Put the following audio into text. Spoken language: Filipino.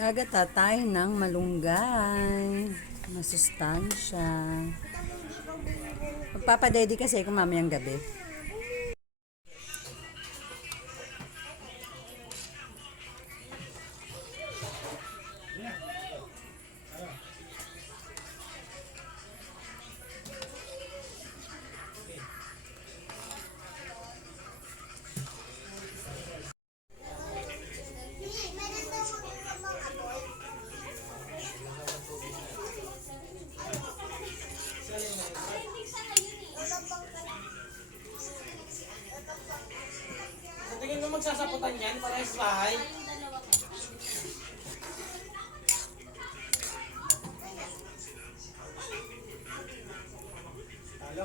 Gagata tayo ng malunggay. Masustansya. Magpapadedi kasi kung mamayang gabi. Tingin mo magsasaputan yan para sa bahay? Halo?